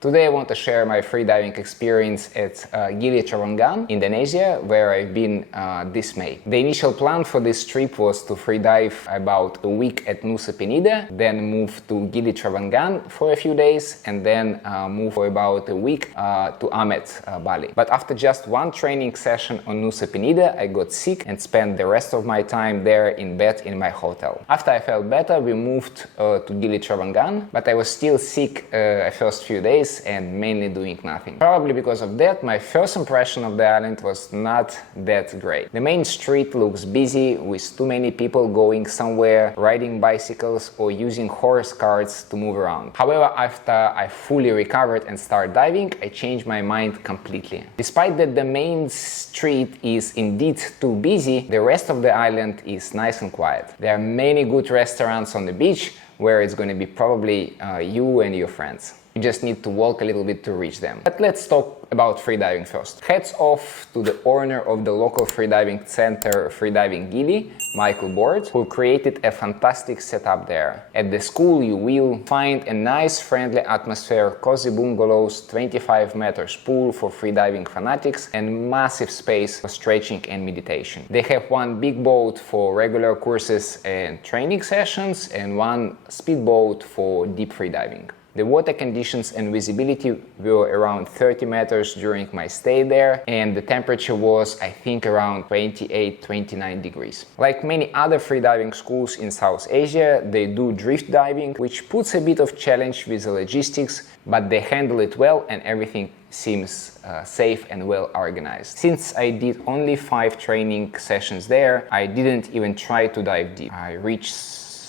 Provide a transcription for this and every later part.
Today I want to share my freediving experience at Gili Trawangan, Indonesia, where I've been this May. The initial plan for this trip was to freedive about a week at Nusa Penida, then move to Gili Trawangan for a few days, and then move for about a week to Amet, Bali. But after just one training session on Nusa Penida, I got sick and spent the rest of my time there in bed in my hotel. After I felt better, we moved to Gili Trawangan, but I was still sick the first few days and mainly doing nothing. Probably because of that, my first impression of the island was not that great. The main street looks busy with too many people going somewhere, riding bicycles or using horse carts to move around. However, after I fully recovered and started diving, I changed my mind completely. Despite that the main street is indeed too busy, the rest of the island is nice and quiet. There are many good restaurants on the beach where it's going to be probably you and your friends. You just need to walk a little bit to reach them. But let's talk about freediving first. Hats off to the owner of the local freediving center, Freediving Gili, Michael Board, who created a fantastic setup there. At the school you will find a nice friendly atmosphere, cozy bungalows, 25 meters pool for freediving fanatics, and massive space for stretching and meditation. They have one big boat for regular courses and training sessions, and one speedboat for deep freediving. The water conditions and visibility were around 30 meters during my stay there, and the temperature was, I think, around 28-29 degrees. Like many other freediving schools in South Asia, they do drift diving, which puts a bit of challenge with the logistics, but they handle it well and everything seems safe and well organized. Since I did only 5 training sessions there, I didn't even try to dive deep. I reached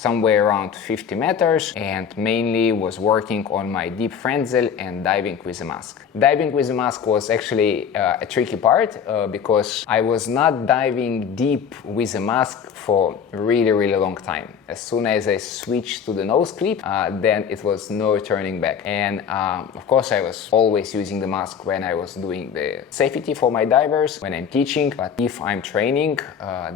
somewhere around 50 meters and mainly was working on my deep frenzel and diving with a mask. Diving with a mask was actually a tricky part because I was not diving deep with a mask for a really long time. As soon as I switched to the nose clip, then it was no turning back. And of course I was always using the mask when I was doing the safety for my divers, when I'm teaching, but if I'm training,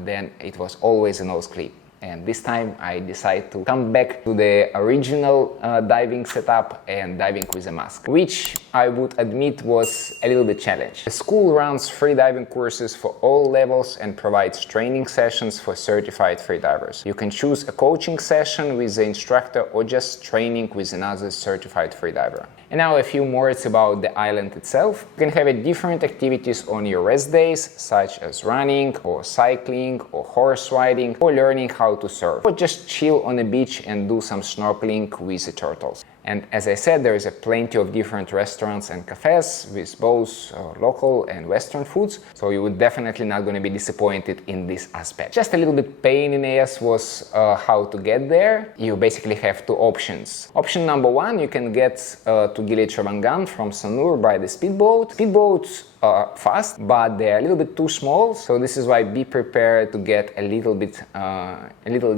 then it was always a nose clip. And this time I decided to come back to the original diving setup and diving with a mask, which I would admit was a little bit challenging. The school runs freediving courses for all levels and provides training sessions for certified freedivers. You can choose a coaching session with the instructor or just training with another certified freediver. And now a few words about the island itself. You can have different activities on your rest days, such as running or cycling or horse riding or learning how to surf, or just chill on the beach and do some snorkeling with the turtles. And as I said, there is plenty of different restaurants and cafes with both local and Western foods, so you would definitely not going to be disappointed in this aspect. Just a little bit pain in the ass was how to get there. You basically have 2 options. Option number 1, you can get to Gili Trawangan from Sanur by the speedboat. Speedboats are fast, but they're a little bit too small, so this is why be prepared to get a little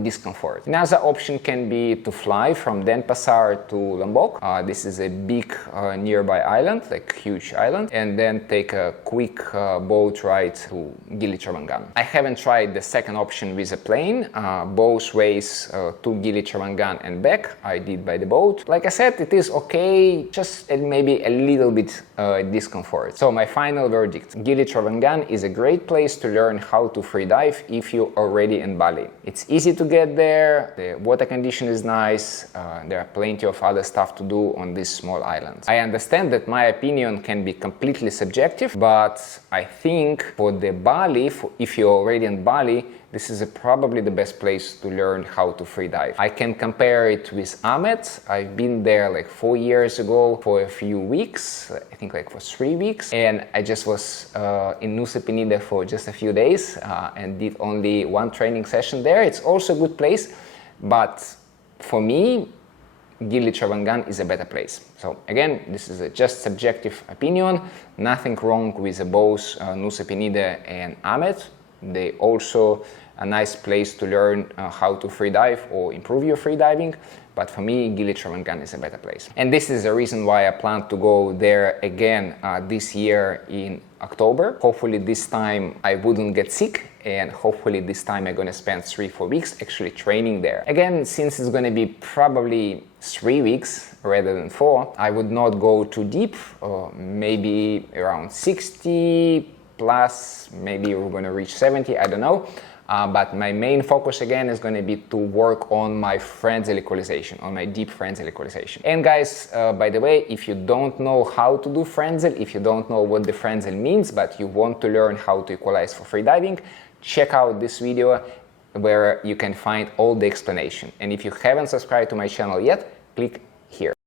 discomfort. Another option can be to fly from Denpasar to Lombok. This is a big nearby island, like huge island, and then take a quick boat ride to Gili Trawangan. I haven't tried the second option with a plane. Both ways to Gili Trawangan and back I did by the boat. Like I said, it is okay, just maybe a little bit discomfort. So my final verdict: Gili Trawangan is a great place to learn how to freedive if you're already in Bali. It's easy to get there, the water condition is nice, there are plenty of other stuff to do on this small island. I understand that my opinion can be completely subjective, but I think for the Bali, if you're already in Bali, this is probably the best place to learn how to freedive. I can compare it with Amet. I've been there like 4 years ago for a few weeks, I think like for 3 weeks, and I just was in Nusa Penida for just a few days and did only 1 training session there. It's also a good place, but for me, Gili Trawangan is a better place. So again, this is a just subjective opinion, nothing wrong with both Nusa Penida and Amet. They also a nice place to learn how to freedive or improve your freediving, but for me, Gili Trawangan is a better place. And this is the reason why I plan to go there again this year in October. Hopefully this time I wouldn't get sick, and hopefully this time I'm gonna spend 3-4 weeks actually training there. Again, since it's gonna be probably 3 weeks rather than 4, I would not go too deep, or maybe around 60 plus, maybe we're gonna reach 70, I don't know. But my main focus again is going to be to work on my frenzy equalization, on my deep frenzy equalization. And guys, by the way, if you don't know how to do frenzy, if you don't know what the frenzy means, but you want to learn how to equalize for freediving, check out this video where you can find all the explanation. And if you haven't subscribed to my channel yet, click here.